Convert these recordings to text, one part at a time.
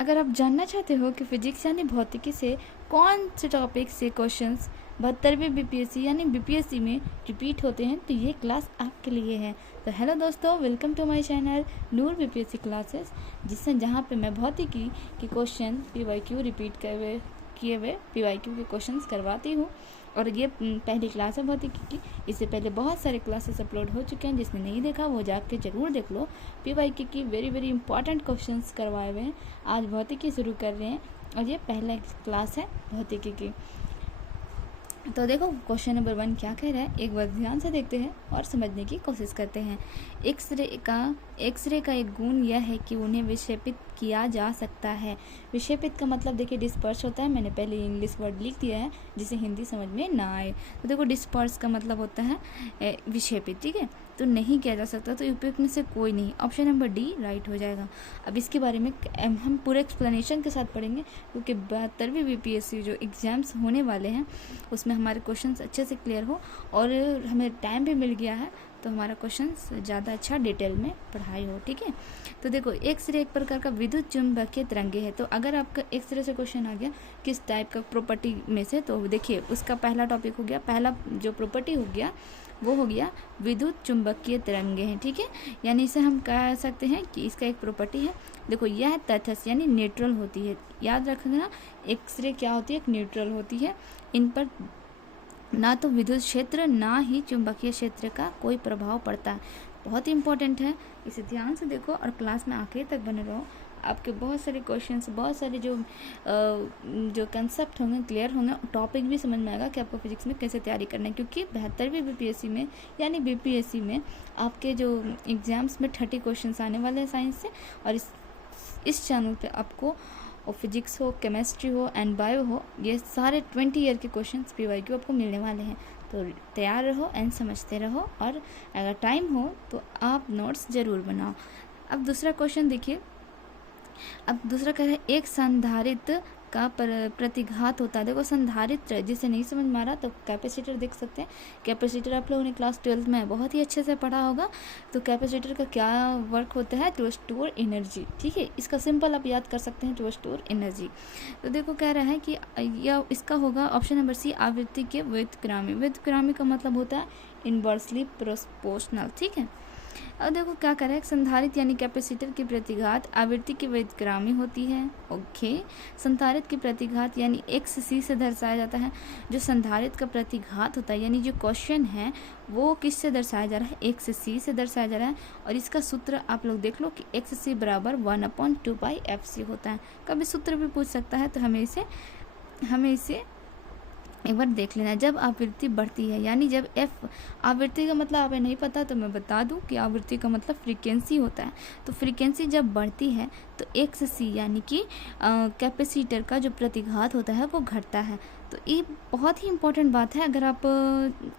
अगर आप जानना चाहते हो कि फिजिक्स यानी भौतिकी से कौन से टॉपिक से क्वेश्चंस 72वें बीपीएससी यानी बीपीएससी में रिपीट होते हैं, तो ये क्लास आपके लिए है। तो हेलो दोस्तों, welcome to my channel Noor BPSC classes, जहाँ पे मैं भौतिकी के क्वेश्चन पीवाईक्यू रिपीट किए हुए पीवाईक्यू के क्वेश्चंस करवाती हूँ। और ये पहली क्लास है भौतिकी की। इससे पहले बहुत सारे क्लासेस अपलोड हो चुके हैं, जिसने नहीं देखा वो जाके ज़रूर देख लो। पीवाईक्यू की वेरी वेरी इंपॉर्टेंट क्वेश्चंस करवाए हुए हैं। आज भौतिकी शुरू कर रहे हैं और ये पहला क्लास है भौतिकी की। तो देखो क्वेश्चन नंबर 1 क्या कह रहा है, एक बार ध्यान से देखते हैं और समझने की कोशिश करते हैं। एक्सरे का एक गुण यह है कि उन्हें विक्षेपित किया जा सकता है। विक्षेपित का मतलब देखिए डिस्पर्स होता है। मैंने पहले इंग्लिश वर्ड लिख दिया है जिसे हिंदी समझ में ना आए। तो देखो डिस्पर्स का मतलब होता है विक्षेपित, ठीक है। तो नहीं किया जा सकता, तो उपयुक्त में से कोई नहीं। ऑप्शन नंबर डी राइट हो जाएगा। अब इसके बारे में हम पूरे एक्सप्लेनेशन के साथ पढ़ेंगे, क्योंकि 72वीं बीपीएससी जो एग्ज़ाम्स होने वाले हैं उसमें हमारे क्वेश्चंस अच्छे से क्लियर हो और हमें टाइम भी मिल गया है, तो हमारा क्वेश्चंस ज़्यादा अच्छा डिटेल में पढ़ाई हो, ठीक है। तो देखो एक्सरे एक प्रकार का विद्युत चुंबकीय तरंगे है। तो अगर आपका एक्सरे से क्वेश्चन आ गया किस टाइप का प्रॉपर्टी में से, तो देखिए उसका पहला टॉपिक हो गया, पहला जो प्रॉपर्टी हो गया वो हो गया विद्युत चुंबकीय तरंगे हैं, ठीक है। यानी इसे हम कह सकते हैं कि इसका एक प्रॉपर्टी है। देखो यह तटस्थ यानी न्यूट्रल होती है। याद रखना एक्सरे क्या होती है, एक न्यूट्रल होती है। इन पर ना तो विद्युत क्षेत्र ना ही चुंबकीय क्षेत्र का कोई प्रभाव पड़ता है। बहुत ही इंपॉर्टेंट है, इसे ध्यान से देखो और क्लास में आखिर तक बने रहो। आपके बहुत सारे क्वेश्चंस, बहुत सारे जो कंसेप्ट होंगे क्लियर होंगे, टॉपिक भी समझ में आएगा कि आपको फिजिक्स में कैसे तैयारी करना है। क्योंकि 72वीं बीपीएससी में यानी बीपीएससी में आपके जो एग्ज़ाम्स में 30 क्वेश्चंस आने वाले हैं साइंस से। और इस चैनल पे आपको और फिजिक्स हो, केमिस्ट्री हो एंड बायो हो, ये सारे 20 ईयर के क्वेश्चंस पीवाईक्यू आपको मिलने वाले हैं। तो तैयार रहो एंड समझते रहो, और अगर टाइम हो तो आप नोट्स ज़रूर बनाओ। अब दूसरा क्वेश्चन देखिए। अब दूसरा कह रहा है एक संधारित्र का प्रतिघात होता है। देखो संधारित्र जिसे नहीं समझ में आ रहा तो कैपेसिटर देख सकते हैं। कैपेसिटर आप लोगों ने क्लास 12 में बहुत ही अच्छे से पढ़ा होगा। तो कैपेसिटर का क्या वर्क होता है, टू स्टोर एनर्जी, ठीक है। इसका सिंपल आप याद कर सकते हैं, टू स्टोर एनर्जी। तो देखो कह रहा है कि यह इसका होगा ऑप्शन नंबर सी, आवृत्ति के व्युत्क्रमी। व्युत्क्रमी का मतलब होता है इनवर्सली प्रोपोर्शनल, ठीक है। अब देखो क्या कर रहा है, संधारित्र यानी कैपेसिटर की प्रतिघात आवृत्ति की व्युत्क्रमी होती है। ओके, संधारित्र की प्रतिघात यानी एक्स सी से दर्शाया जाता है। जो संधारित्र का प्रतिघात होता है यानी जो क्वेश्चन है वो किससे दर्शाया जा रहा है, एक्स सी से दर्शाया जा रहा है। और इसका सूत्र आप लोग देख लो कि एक्स सी बराबर 1/2πfc होता है। कभी सूत्र भी पूछ सकता है, तो हमें इसे एक बार देख लेना। जब आवृत्ति बढ़ती है यानी जब एफ, आवृत्ति का मतलब आपको नहीं पता तो मैं बता दूं कि आवृत्ति का मतलब फ्रीक्वेंसी होता है। तो फ्रीक्वेंसी जब बढ़ती है तो एक्स सी यानी कि कैपेसिटर का जो प्रतिघात होता है वो घटता है। तो ये बहुत ही इंपॉर्टेंट बात है। अगर आप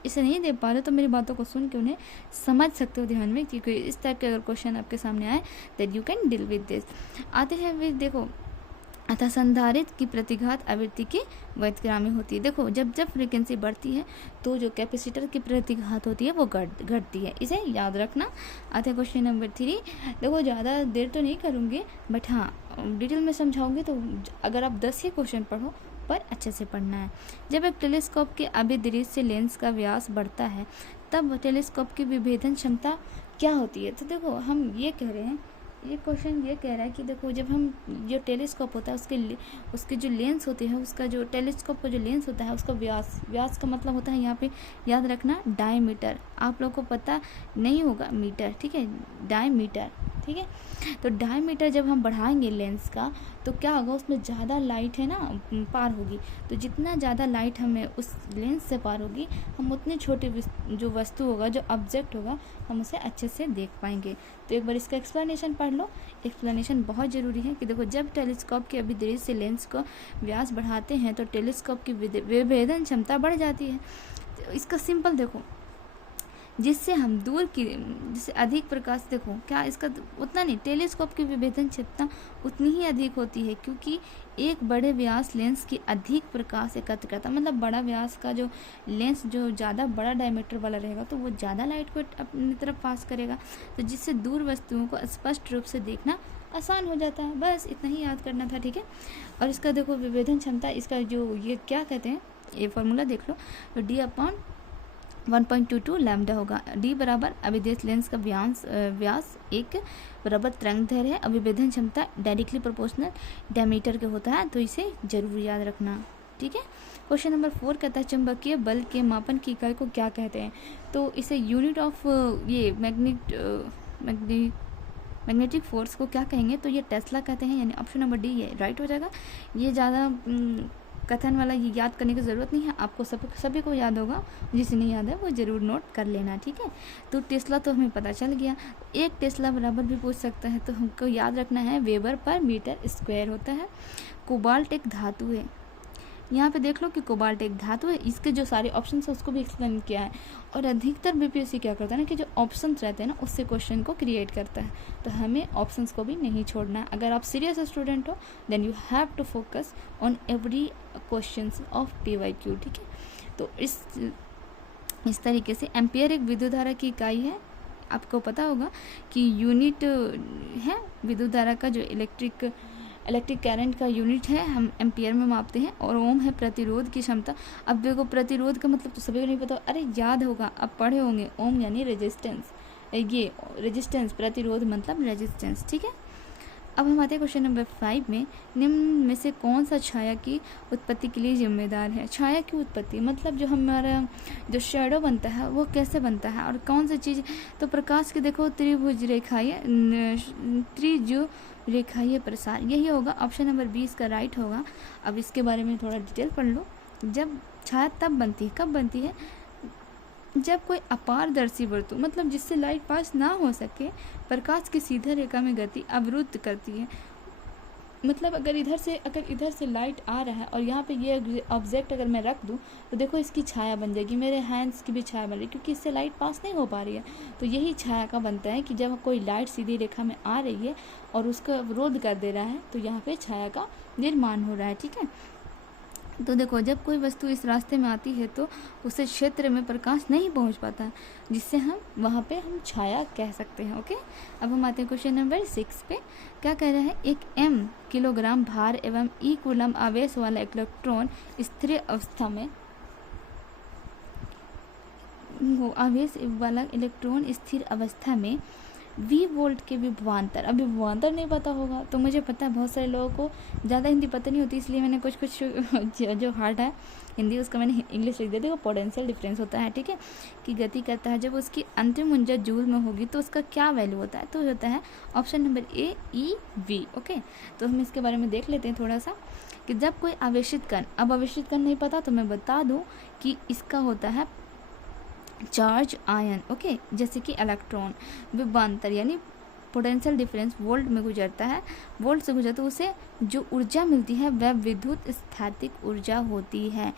इसे नहीं दे पा रहे तो मेरी बातों को सुन के उन्हें समझ सकते हो ध्यान में, क्योंकि इस टाइप के अगर क्वेश्चन आपके सामने आए that you can deal with this. आते हैं वे देखो, अतः संधारित्र की प्रतिघात आवृत्ति की व्युत्क्रमी होती है। देखो जब फ्रीक्वेंसी बढ़ती है तो जो कैपेसिटर की प्रतिघात होती है वो घटती है, इसे याद रखना। आते क्वेश्चन नंबर 3। देखो ज़्यादा देर तो नहीं करूँगी, बट हाँ डिटेल में समझाऊंगी। तो अगर आप 10 ही क्वेश्चन पढ़ो पर अच्छे से पढ़ना है। जब एक टेलीस्कोप के अभिदृश्य से लेंस का व्यास बढ़ता है तब टेलीस्कोप की विभेदन क्षमता क्या होती है। तो देखो हम ये कह रहे हैं, ये क्वेश्चन ये कह रहा है कि देखो जब हम जो टेलीस्कोप होता है उसके जो लेंस होते हैं, उसका जो टेलीस्कोप का जो लेंस होता है उसका व्यास का मतलब होता है यहाँ पे याद रखना डायमीटर। आप लोगों को पता नहीं होगा मीटर, ठीक है, डायमीटर, ठीक है। तो डायमीटर जब हम बढ़ाएंगे लेंस का तो क्या होगा, उसमें ज़्यादा लाइट है ना पार होगी। तो जितना ज़्यादा लाइट हमें उस लेंस से पार होगी, हम उतने छोटे जो वस्तु होगा, जो ऑब्जेक्ट होगा, हम उसे अच्छे से देख पाएंगे। तो एक बार इसका एक्सप्लेनेशन पढ़ लो। एक्सप्लेनेशन बहुत ज़रूरी है कि देखो जब टेलीस्कोप के अभिदृश्य से लेंस को व्यास बढ़ाते हैं तो टेलीस्कोप की विभेदन क्षमता बढ़ जाती है। तो इसका सिंपल देखो, जिससे हम जिससे अधिक प्रकाश, देखो क्या इसका उतना नहीं, टेलीस्कोप की विभेदन क्षमता उतनी ही अधिक होती है क्योंकि एक बड़े व्यास लेंस की अधिक प्रकाश एकत्र करता है। मतलब बड़ा व्यास का जो लेंस जो ज़्यादा बड़ा डायमीटर वाला रहेगा तो वो ज़्यादा लाइट को अपनी तरफ पास करेगा, तो जिससे दूर वस्तुओं को स्पष्ट रूप से देखना आसान हो जाता है, बस इतना ही याद करना था, ठीक है। और इसका देखो विभेदन क्षमता, इसका जो ये क्या कहते हैं, ये फॉर्मूला देख लो, तो D/1.22 लैम्डा होगा। D बराबर अभिदेश लेंस का व्यास 1 बराबर तरंग दैर्घ्य है। अभिभेदन क्षमता डायरेक्टली प्रोपोर्शनल डायमीटर के होता है, तो इसे जरूर याद रखना, ठीक है। क्वेश्चन नंबर 4 कहता है चुंबकीय बल के मापन की इकाई को क्या कहते हैं, तो इसे यूनिट ऑफ ये मैग्नेटिक फोर्स को क्या कहेंगे, तो ये टेस्ला कहते हैं, यानी ऑप्शन नंबर डी ये राइट हो जाएगा। ये ज़्यादा कथन वाला ये याद करने की ज़रूरत नहीं है, आपको सभी को याद होगा, जिसे नहीं याद है वो ज़रूर नोट कर लेना, ठीक है। तो टेस्ला तो हमें पता चल गया, एक टेस्ला बराबर भी पूछ सकता है, तो हमको याद रखना है वेबर पर मीटर स्क्वायर होता है। कोबाल्ट एक धातु है, यहाँ पे देख लो कि कोबाल्ट एक धातु है, इसके जो सारे ऑप्शन है उसको भी एक्सप्लेन किया है। और अधिकतर बीपीएससी क्या करता है ना कि जो ऑप्शंस रहते हैं ना उससे क्वेश्चन को क्रिएट करता है, तो हमें ऑप्शंस को भी नहीं छोड़ना है। अगर आप सीरियस स्टूडेंट हो then you have to focus on every questions of PYQ, ठीक है। तो इस तरीके से एम्पियर एक विद्युत धारा की इकाई है, आपको पता होगा कि यूनिट है विद्युत धारा का, जो इलेक्ट्रिक करंट का यूनिट है, हम एम्पियर में मापते हैं। और ओम है प्रतिरोध की क्षमता। अब देखो प्रतिरोध का मतलब तो सभी को नहीं पता, अरे याद होगा, अब पढ़े होंगे, ओम यानी रेजिस्टेंस, ये रेजिस्टेंस, प्रतिरोध मतलब रेजिस्टेंस, ठीक है। अब हम आते हैं क्वेश्चन नंबर 5 में, निम्न में से कौन सा छाया की उत्पत्ति के लिए जिम्मेदार है। छाया की उत्पत्ति मतलब जो हमारा जो शेडो बनता है वो कैसे बनता है और कौन सी चीज़, तो प्रकाश के देखो त्रिभुज रेखाएं प्रसार, यही होगा, ऑप्शन नंबर 20 का राइट होगा। अब इसके बारे में थोड़ा डिटेल पढ़ लो। जब छाया तब बनती है, कब बनती है, जब कोई अपारदर्शी वस्तु मतलब जिससे लाइट पास ना हो सके प्रकाश की सीधा रेखा में गति अवरुद्ध करती है। मतलब अगर इधर से लाइट आ रहा है और यहाँ पे ये ऑब्जेक्ट अगर मैं रख दूँ तो देखो इसकी छाया बन जाएगी, मेरे हैंड्स की भी छाया बन रही है, क्योंकि इससे लाइट पास नहीं हो पा रही है। तो यही छाया का बनता है कि जब कोई लाइट सीधी रेखा में आ रही है और उसको अवरोध कर दे रहा है तो यहाँ पे छाया का निर्माण हो रहा है, ठीक है। तो देखो जब कोई वस्तु इस रास्ते में आती है तो उसे क्षेत्र में प्रकाश नहीं पहुंच पाता, जिससे हम वहाँ पे हम छाया कह सकते हैं, ओके। अब हम आते हैं क्वेश्चन नंबर 6 पे। क्या कह रहा है, एक m किलोग्राम भार एवं e कूलम आवेश वाला इलेक्ट्रॉन स्थिर अवस्था में, आवेश वाला इलेक्ट्रॉन स्थिर अवस्था में V वोल्ट के विभवांतर, अब विभवांतर नहीं पता होगा, तो मुझे पता है बहुत सारे लोगों को ज़्यादा हिंदी पता नहीं होती, इसलिए मैंने कुछ जो हार्ड है हिंदी उसका मैंने इंग्लिश लिख दिया। देखो पोटेंशियल डिफरेंस होता है, ठीक है, कि गति करता है, जब उसकी अंतिम ऊर्जा जूल में होगी तो उसका क्या वैल्यू होता है, तो होता है option number A EV, okay. तो हम इसके बारे में देख लेते हैं थोड़ा सा कि जब कोई आवेशित कण, अब आवेशित कण नहीं पता तो मैं बता दूँ कि इसका होता है चार्ज आयन, ओके, जैसे कि इलेक्ट्रॉन। विभवांतर यानी पोटेंशियल डिफरेंस वोल्ट में गुजरता है, वोल्ट से गुजरता है, उसे जो ऊर्जा मिलती है वह विद्युत स्थैतिक ऊर्जा होती है,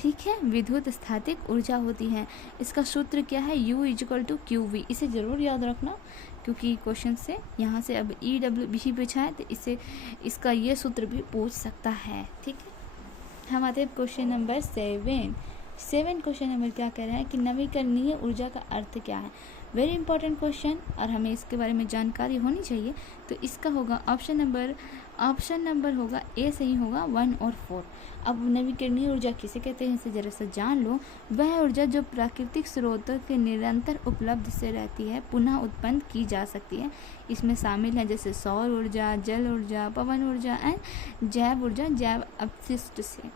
ठीक है, विद्युत स्थैतिक ऊर्जा होती है। इसका सूत्र क्या है, U = QV, इसे ज़रूर याद रखना क्योंकि क्वेश्चन से यहाँ से अब EW पूछा है तो इसका ये सूत्र भी पूछ सकता है, ठीक है। हम आते हैं क्वेश्चन नंबर 7 क्वेश्चन नंबर क्या कह रहा है कि नवीकरणीय ऊर्जा का अर्थ क्या है। वेरी इंपॉर्टेंट क्वेश्चन और हमें इसके बारे में जानकारी होनी चाहिए। तो इसका होगा ऑप्शन नंबर होगा ए, सही होगा 1 और 4। अब नवीकरणीय ऊर्जा किसे कहते हैं इसे जरा सा जान लो। वह ऊर्जा जो प्राकृतिक स्रोतों के निरंतर उपलब्ध से रहती है, पुनः उत्पन्न की जा सकती है। इसमें शामिल है जैसे सौर ऊर्जा, जल ऊर्जा, पवन ऊर्जा एंड जैव ऊर्जा, जैव अपशिष्ट से,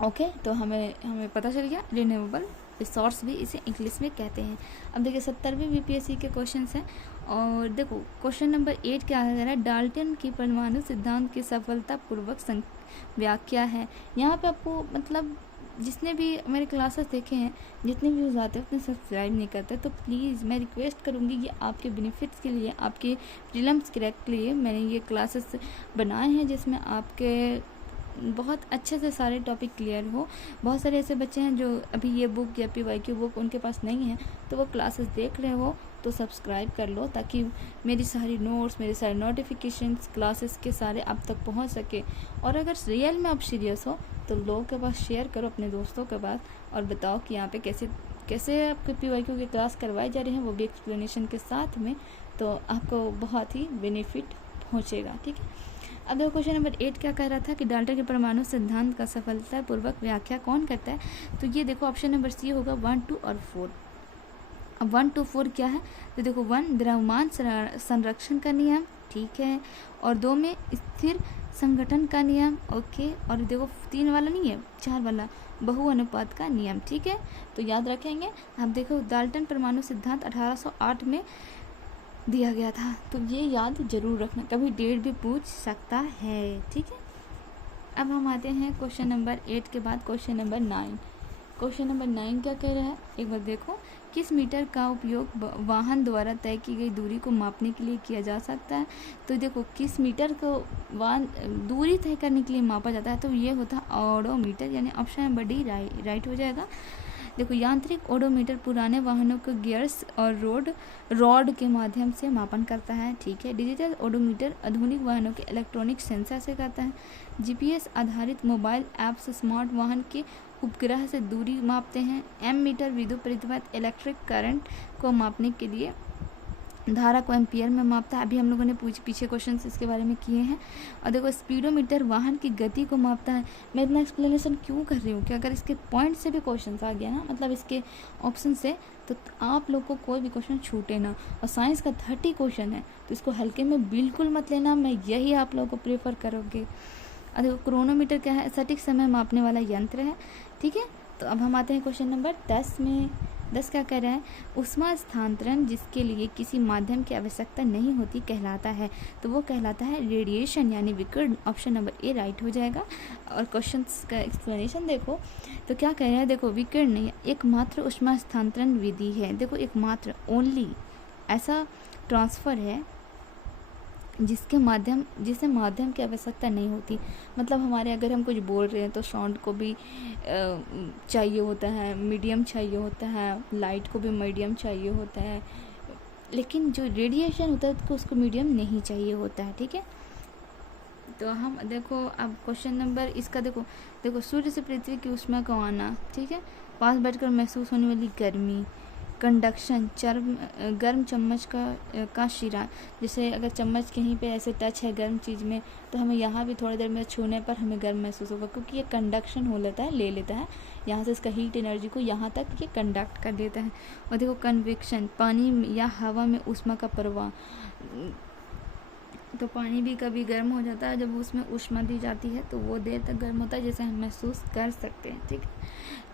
ओके। तो हमें पता चल गया रिन्यूएबल रिसोर्स भी इसे इंग्लिश में कहते हैं। अब देखिए 70वें बीपीएससी के क्वेश्चंस हैं और देखो क्वेश्चन नंबर 8 क्या कह रहा है, डाल्टन की परमाणु सिद्धांत की सफलतापूर्वक व्याख्या है। यहाँ पे आपको मतलब जिसने भी मेरे क्लासेस देखे हैं, जितने व्यूज़ आते हैं उतने सब्सक्राइब नहीं करते, तो प्लीज़ मैं रिक्वेस्ट करूँगी ये आपके बेनिफिट्स के लिए, आपके प्रीलिम्स क्रैक के लिए मैंने ये क्लासेस बनाए हैं जिसमें आपके बहुत अच्छे से सारे टॉपिक क्लियर हो। बहुत सारे ऐसे बच्चे हैं जो अभी ये बुक या PYQ बुक उनके पास नहीं है, तो वो क्लासेस देख रहे हो तो सब्सक्राइब कर लो ताकि मेरी सारी नोट्स, मेरे सारे नोटिफिकेशंस क्लासेस के सारे आप तक पहुंच सके। और अगर रियल में आप सीरियस हो तो लोगों के पास शेयर करो, अपने दोस्तों के पास, और बताओ कि यहाँ पे कैसे आपके PYQ की क्लास करवाई जा रही है, वो भी एक्सप्लेनेशन के साथ में। तो आपको बहुत ही बेनिफिट पहुँचेगा। ठीक है, अब देखो क्वेश्चन नंबर 8 क्या कह रहा था कि डाल्टन के परमाणु सिद्धांत का सफलतापूर्वक व्याख्या कौन करता है। तो ये देखो ऑप्शन नंबर सी होगा 1, 2 और 4। अब 1, 2, 4 क्या है, तो देखो 1 द्रव्यमान संरक्षण का नियम, ठीक है, और 2 में स्थिर संगठन का नियम, ओके, और देखो 3 वाला नहीं है, 4 वाला बहु अनुपात का नियम। ठीक है, तो याद रखेंगे। अब देखो डाल्टन परमाणु सिद्धांत 1808 में दिया गया था, तो ये याद जरूर रखना, कभी डेट भी पूछ सकता है। ठीक है, अब हम आते हैं क्वेश्चन नंबर 8 के बाद क्वेश्चन नंबर 9। क्वेश्चन नंबर 9 क्या कह रहा है, एक बार देखो, किस मीटर का उपयोग वाहन द्वारा तय की गई दूरी को मापने के लिए किया जा सकता है। तो देखो किस मीटर को वाहन दूरी तय करने के लिए मापा जाता है, तो ये होता है ओडोमीटर, यानी ऑप्शन नंबर डी राइट हो जाएगा। देखो यांत्रिक ओडोमीटर पुराने वाहनों के गियर्स और रॉड के माध्यम से मापन करता है। ठीक है, डिजिटल ओडोमीटर आधुनिक वाहनों के इलेक्ट्रॉनिक सेंसर से करता है। जीपीएस आधारित मोबाइल ऐप्स स्मार्ट वाहन के उपग्रह से दूरी मापते हैं। एम मीटर विद्युत प्रतिबाध इलेक्ट्रिक करंट को मापने के लिए धारा को एम्पियर में मापता है। अभी हम लोगों ने पीछे क्वेश्चन इसके बारे में किए हैं। और देखो स्पीडोमीटर वाहन की गति को मापता है। मैं इतना एक्सप्लेनेशन क्यों कर रही हूँ कि अगर इसके पॉइंट से भी क्वेश्चन आ गया ना, मतलब इसके ऑप्शन से, तो आप लोग को कोई भी क्वेश्चन छूटे ना। और साइंस का 30 क्वेश्चन है, तो इसको हल्के में बिल्कुल मत लेना, मैं यही आप लोगों को प्रेफर करोगे। और देखो क्रोनोमीटर क्या है, सटीक समय मापने वाला यंत्र है। ठीक है, तो अब हम आते हैं क्वेश्चन नंबर 10 में। 10 क्या कह रहा है, ऊष्मा स्थानांतरण जिसके लिए किसी माध्यम की आवश्यकता नहीं होती कहलाता है। तो वो कहलाता है रेडिएशन, यानी विकिरण। ऑप्शन नंबर ए राइट हो जाएगा। और क्वेश्चन का एक्सप्लेनेशन देखो, तो क्या कह रहा है, देखो विकिरण नहीं, एकमात्र ऊष्मा स्थानांतरण विधि है। देखो एकमात्र, ओनली ऐसा ट्रांसफ़र है जिसे माध्यम की आवश्यकता नहीं होती। मतलब हमारे अगर हम कुछ बोल रहे हैं तो साउंड को भी चाहिए होता है, मीडियम चाहिए होता है, लाइट को भी मीडियम चाहिए होता है, लेकिन जो रेडिएशन होता है तो उसको मीडियम नहीं चाहिए होता है। ठीक है, तो हम देखो अब क्वेश्चन नंबर इसका देखो सूर्य से पृथ्वी की ऊष्मा को आना, ठीक है, पास बैठकर महसूस होने वाली गर्मी, कंडक्शन, गर्म चम्मच का शिरा, जैसे अगर चम्मच कहीं पे ऐसे टच है गर्म चीज़ में, तो हमें यहाँ भी थोड़ी देर में छूने पर हमें गर्म महसूस होगा, क्योंकि ये कंडक्शन ले लेता है यहाँ से, इसका हीट एनर्जी को यहाँ तक ये कंडक्ट कर देता है। और देखो कन्वेक्शन, पानी या हवा में ऊष्मा का प्रवाह, तो पानी भी कभी गर्म हो जाता है, जब उसमें ऊष्मा दी जाती है तो वो देर तक गर्म होता है, जैसे हम महसूस कर सकते हैं। ठीक है,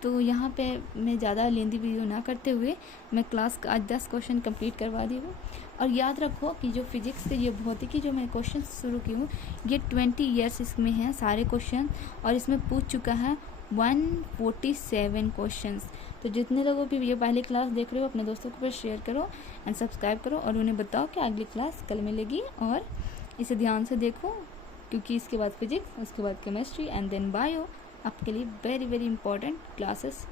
तो यहाँ पे मैं ज़्यादा लेंदी वीडियो ना करते हुए मैं क्लास का आज 10 क्वेश्चन कंप्लीट करवा दी हूँ। और याद रखो कि जो फिजिक्स के, ये भौतिकी जो मैं क्वेश्चन शुरू की हूँ, ये 20 ईयर्स इसमें हैं सारे क्वेश्चन, और इसमें पूछ चुका है 147 क्वेश्चंस। तो जितने लोगों भी ये पहली क्लास देख रहे हो, अपने दोस्तों को शेयर करो एंड सब्सक्राइब करो, और उन्हें बताओ कि अगली क्लास कल मिलेगी, और इसे ध्यान से देखो, क्योंकि इसके बाद फिजिक्स, उसके बाद केमिस्ट्री एंड देन बायो आपके लिए वेरी वेरी इंपॉर्टेंट क्लासेस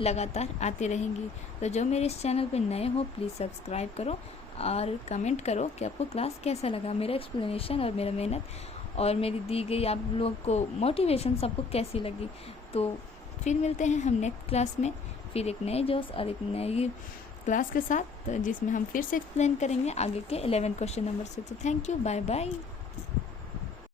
लगातार आते रहेंगी। तो जो मेरे इस चैनल पे नए हो प्लीज़ सब्सक्राइब करो और कमेंट करो कि आपको क्लास कैसा लगा, मेरा एक्सप्लेनेशन और मेरा मेहनत और मेरी दी गई आप लोग को मोटिवेशन सबको कैसी लगी। तो फिर मिलते हैं हम नेक्स्ट क्लास में, फिर एक नए जोश और एक नई क्लास के साथ, जिसमें हम फिर से एक्सप्लेन करेंगे आगे के 11 क्वेश्चन नंबर से। तो थैंक यू, बाय बाय।